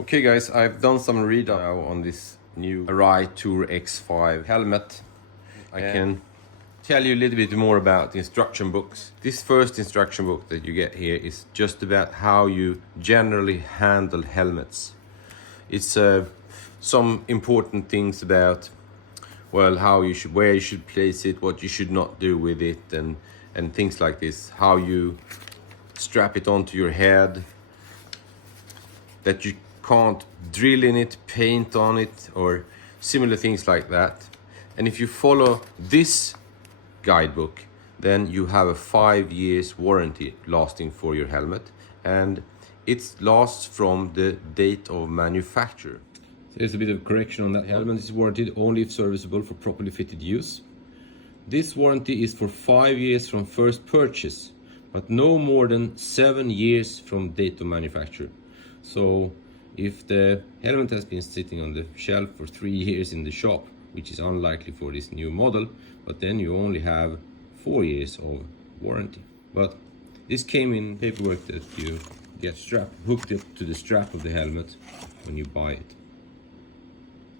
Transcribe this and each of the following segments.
Okay guys, I've done some read now on this new Arai Tour X5 helmet. I can tell you a little bit more about the instruction books. This first instruction book that you get here is just about how you generally handle helmets. It's some important things about, well, where you should place it, what you should not do with it, and things like this. How you strap it onto your head, that you can't drill in it, paint on it, or similar things like that. And if you follow this guidebook, then you have a 5 years warranty lasting for your helmet, and it lasts from the date of manufacture. There's a bit of correction on that. Helmet is warranted only if serviceable for properly fitted use. This warranty is for 5 years from first purchase, but no more than 7 years from date of manufacture. So if the helmet has been sitting on the shelf for 3 years in the shop, which is unlikely for this new model, but then you only have 4 years of warranty. But this came in paperwork that you get hooked up to the strap of the helmet when you buy it.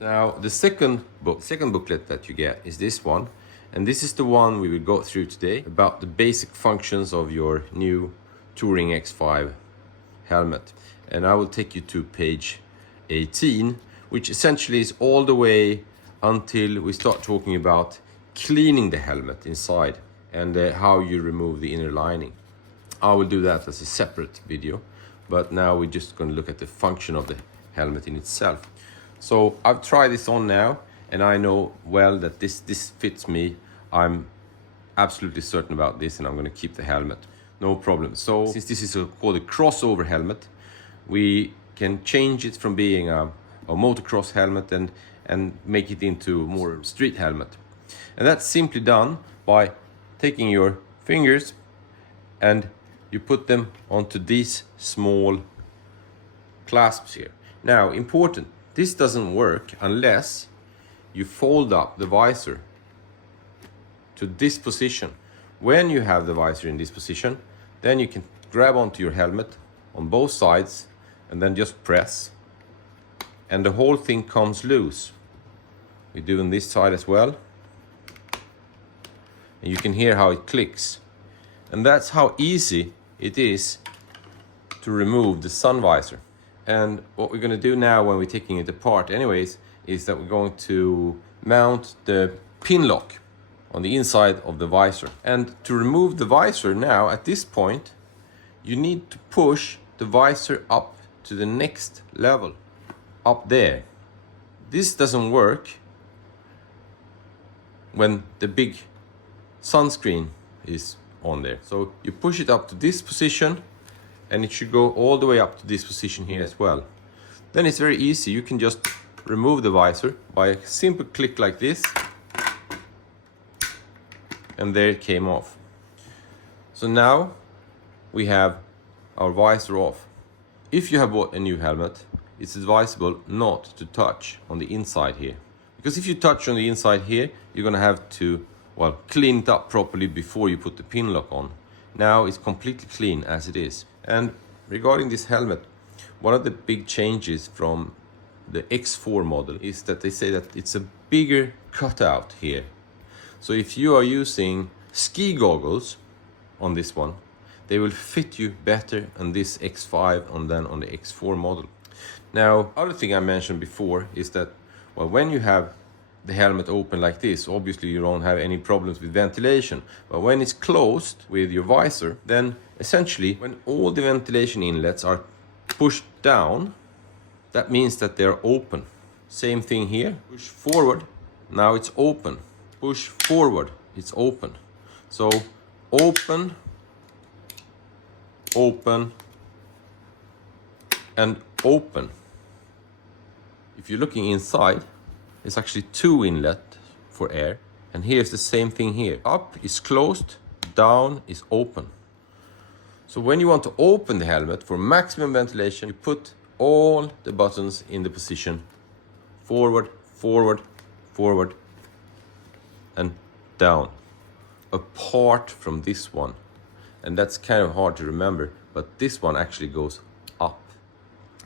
Now the second booklet that you get is this one, and this is the one we will go through today, about the basic functions of your new Touring X5 helmet. And I will take you to page 18, which essentially is all the way until we start talking about cleaning the helmet inside and how you remove the inner lining. I will do that as a separate video, but now we're just going to look at the function of the helmet in itself. So I've tried this on now, and I know well that this fits me. I'm absolutely certain about this, and I'm going to keep the helmet, no problem. So since this is called a crossover helmet, we can change it from being a motocross helmet and make it into more street helmet. And that's simply done by taking your fingers and you put them onto these small clasps here. Now, important, this doesn't work unless you fold up the visor to this position. When you have the visor in this position, then you can grab onto your helmet on both sides and then just press, and the whole thing comes loose. We do on this side as well, and you can hear how it clicks. And that's how easy it is to remove the sun visor. And what we're going to do now when we're taking it apart anyways is that we're going to mount the pin lock on the inside of the visor. And to remove the visor now, at this point, you need to push the visor up to the next level, up there. This doesn't work when the big sunscreen is on there. So you push it up to this position, and it should go all the way up to this position here as well. Then it's very easy. You can just remove the visor by a simple click like this, and there it came off. So now we have our visor off. If you have bought a new helmet, it's advisable not to touch on the inside here, because if you touch on the inside here, you're gonna have to, well, clean it up properly before you put the pin lock on. Now it's completely clean as it is. And regarding this helmet, one of the big changes from the X4 model is that they say that it's a bigger cutout here. So if you are using ski goggles on this one, they will fit you better on this X5 than on the X4 model. Now, other thing I mentioned before is that, well, when you have the helmet open like this, obviously you don't have any problems with ventilation. But when it's closed with your visor, then essentially when all the ventilation inlets are pushed down, that means that they're open. Same thing here. Push forward, now it's open. Push forward, it's open. So open, open, and open. If you're looking inside, it's actually 2 inlets for air, and here's the same thing here. Up is closed, down is open. So when you want to open the helmet for maximum ventilation, you put all the buttons in the position forward, forward, forward, and down, apart from this one. And that's kind of hard to remember, but this one actually goes up.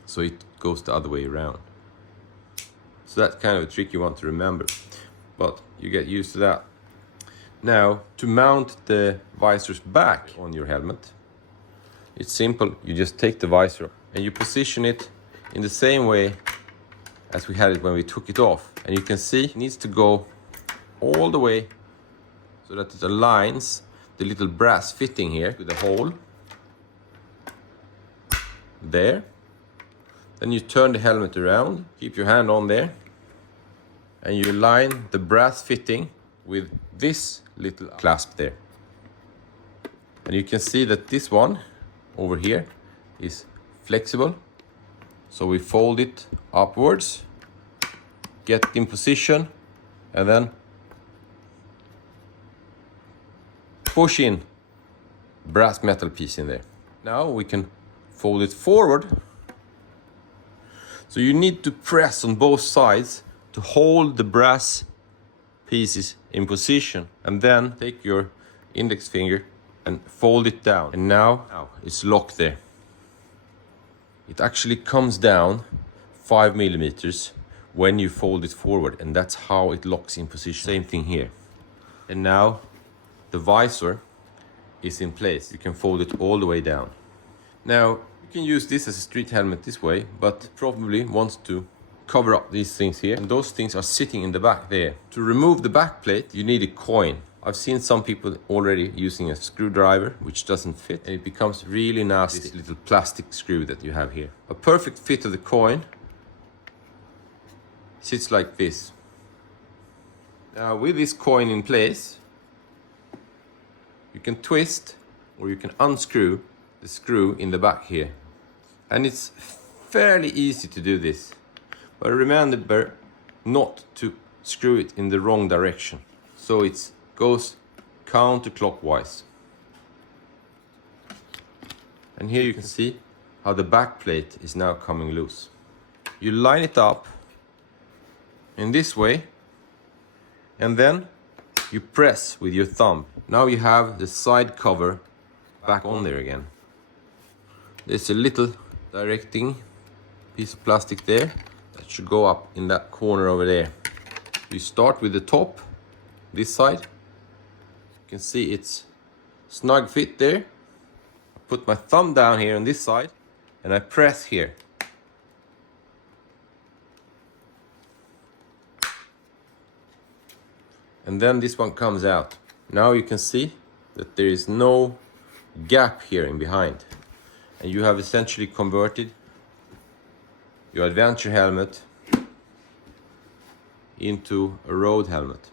so it goes the other way around. So that's kind of a trick you want to remember, but you get used to that. Now, to mount the visors back on your helmet, it's simple. You just take the visor and you position it in the same way as we had it when we took it off. And you can see it needs to go all the way so that it aligns the little brass fitting here with the hole there. Then you turn the helmet around, keep your hand on there, and you align the brass fitting with this little clasp there. And you can see that this one over here is flexible. So we fold it upwards, get it in position, and then push in brass metal piece in there. Now we can fold it forward. So you need to press on both sides to hold the brass pieces in position, and then take your index finger and fold it down. And now it's locked there. It actually comes down 5 millimeters when you fold it forward, and that's how it locks in position. Same thing here. And now the visor is in place. You can fold it all the way down. Now you can use this as a street helmet this way, but probably wants to cover up these things here, and those things are sitting in the back there. To remove the back plate, you need a coin. I've seen some people already using a screwdriver, which doesn't fit, and it becomes really nasty. This little plastic screw that you have here. A perfect fit of the coin sits like this. Now with this coin in place, you can twist or you can unscrew the screw in the back here. And it's fairly easy to do this. But remember not to screw it in the wrong direction. So it goes counterclockwise. And here you can see how the back plate is now coming loose. You line it up in this way, and then you press with your thumb. Now you have the side cover back on there again. There's a little directing piece of plastic there that should go up in that corner over there. You start with the top, this side. You can see it's snug fit there. I put my thumb down here on this side and I press here. And then this one comes out. Now you can see that there is no gap here in behind. And you have essentially converted your adventure helmet into a road helmet.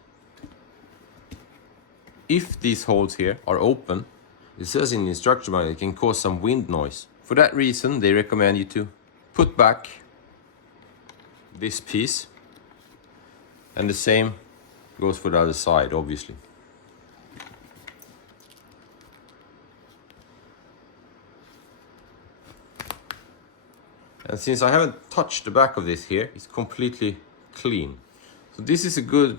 If these holes here are open, it says in the instruction manual it can cause some wind noise. For that reason, they recommend you to put back this piece, and the same goes for the other side, obviously. And since I haven't touched the back of this here, it's completely clean. So this is a good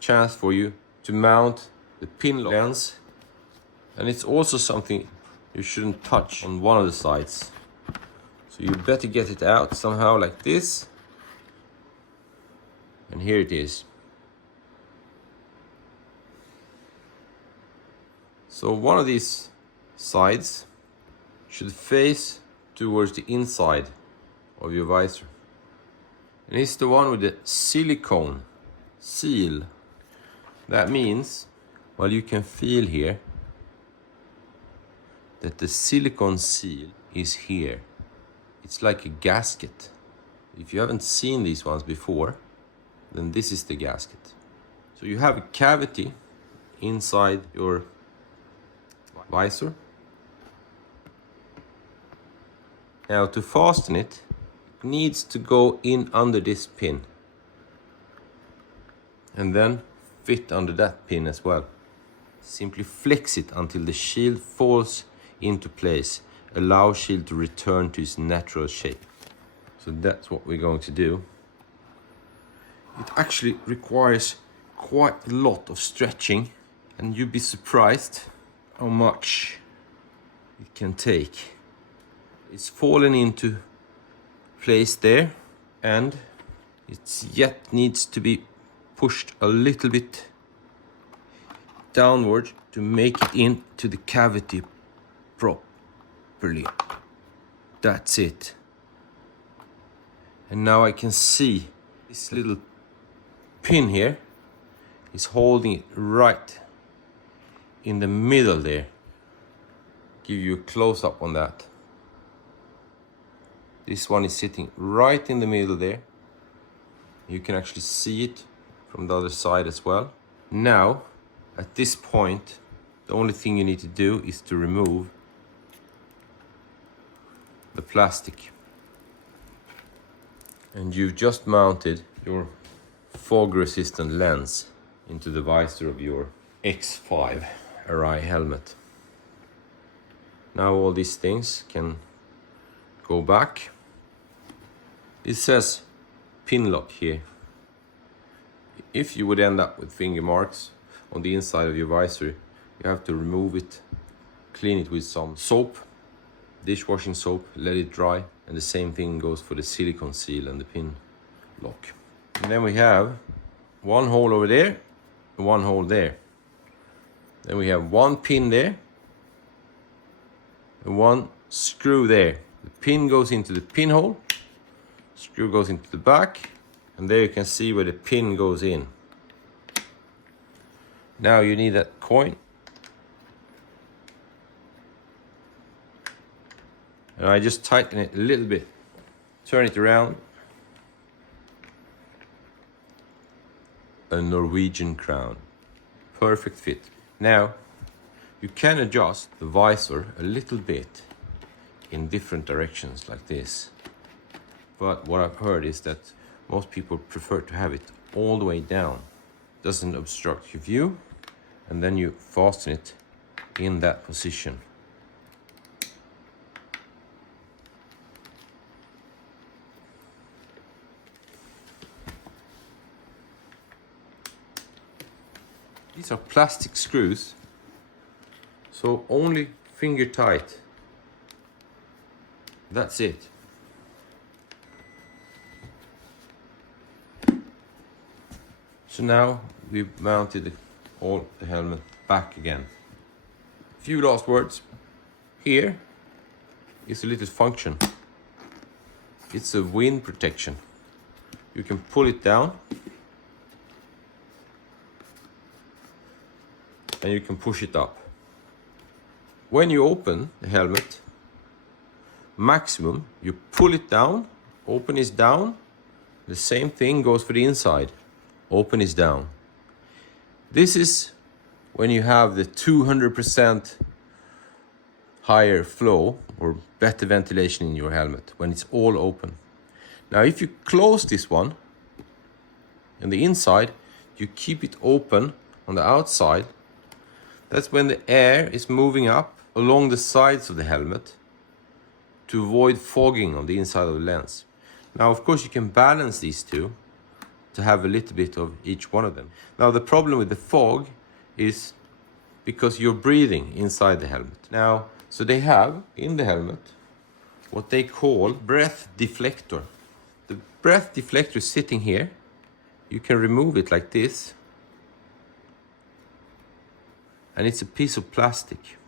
chance for you to mount the pin lock lens. And it's also something you shouldn't touch on one of the sides. So you better get it out somehow like this. And here it is. So one of these sides should face towards the inside of your visor. And it's the one with the silicone seal. That means, well, you can feel here that the silicone seal is here. It's like a gasket. If you haven't seen these ones before, then this is the gasket. So you have a cavity inside your visor. Now to fasten it, it needs to go in under this pin and then fit under that pin as well. Simply flex it until the shield falls into place. Allow shield to return to its natural shape. So that's what we're going to do. It actually requires quite a lot of stretching, and you'd be surprised how much it can take. It's fallen into placed there, and it yet needs to be pushed a little bit downward to make it into the cavity properly. That's it. And now I can see this little pin here is holding it right in the middle there. Give you a close-up on that. This one is sitting right in the middle there. You can actually see it from the other side as well. Now, at this point, the only thing you need to do is to remove the plastic. And you've just mounted your fog-resistant lens into the visor of your X5 Arai helmet. Now all these things can go back. It says pin lock here. If you would end up with finger marks on the inside of your visor, you have to remove it, clean it with some soap, dishwashing soap, let it dry, and the same thing goes for the silicone seal and the pin lock. And then we have one hole over there and one hole there. Then we have one pin there and one screw there. The pin goes into the pinhole, screw goes into the back, and there you can see where the pin goes in. Now you need that coin. And I just tighten it a little bit, turn it around. A Norwegian crown. Perfect fit. Now, you can adjust the visor a little bit in different directions like this. But what I've heard is that most people prefer to have it all the way down. Doesn't obstruct your view, and then you fasten it in that position. These are plastic screws, so only finger tight. That's it. So now we've mounted all the helmet back again. A few last words. Here is a little function. It's a wind protection. You can pull it down and you can push it up. When you open the helmet, maximum, you pull it down, open is down. The same thing goes for the inside. Open is down. This is when you have the 200% higher flow or better ventilation in your helmet, when it's all open. Now if you close this one on the inside, you keep it open on the outside. That's when the air is moving up along the sides of the helmet to avoid fogging on the inside of the lens. Now, of course, you can balance these two to have a little bit of each one of them. Now, the problem with the fog is because you're breathing inside the helmet. Now, so they have in the helmet what they call breath deflector. The breath deflector is sitting here. You can remove it like this. And it's a piece of plastic.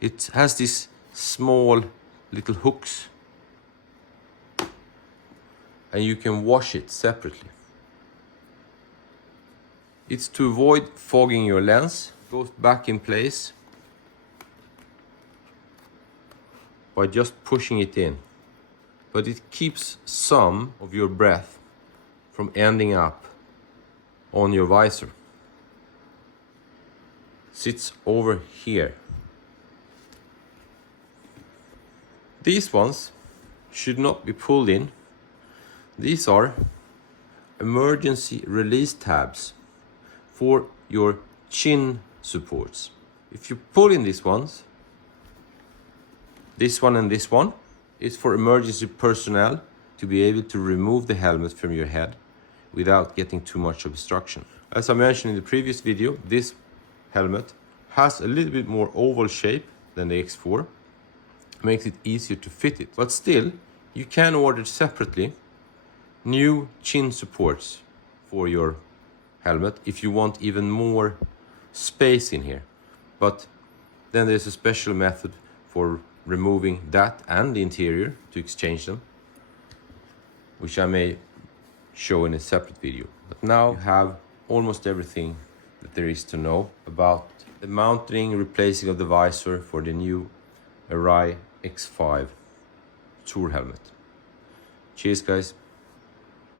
It has these small little hooks. And you can wash it separately. It's to avoid fogging your lens. It goes back in place by just pushing it in. But it keeps some of your breath from ending up on your visor. Sits over here. These ones should not be pulled in. These are emergency release tabs for your chin supports. If you pull in these ones, this one and this one, is for emergency personnel to be able to remove the helmet from your head without getting too much obstruction. As I mentioned in the previous video, this helmet has a little bit more oval shape than the X4. Makes it easier to fit it. But still, You can order separately new chin supports for your helmet if you want even more space in here. But then there's a special method for removing that and the interior to exchange them, which I may show in a separate video. But now you have almost everything that there is to know about the mounting, replacing of the visor for the new Arai X5 Tour helmet. Cheers guys.